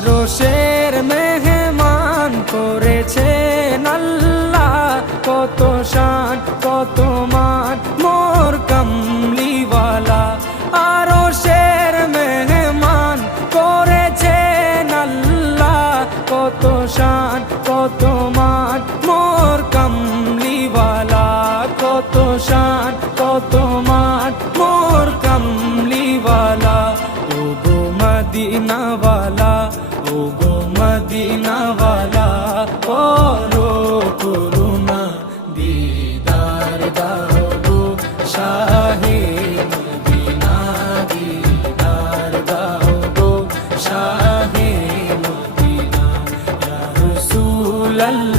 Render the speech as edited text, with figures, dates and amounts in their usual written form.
আরশের মেহমান করেছেন আল্লাহ, কত শান কত মান মোর কামলিওয়ালা। আরশের মেহমান করেছেন আল্লাহ, কত শান কত মান মোর কামলিওয়ালা, কত শান কত মান মোর কামলিওয়ালা। ও গো মদিনাওয়ালা, ও গো মদিনাওয়ালা, করো করুণা দিদার দাও গো শাহে মদিনা, দিদার দাও গো শাহে মদিনা। ইয়া রাসূলাল্লাহ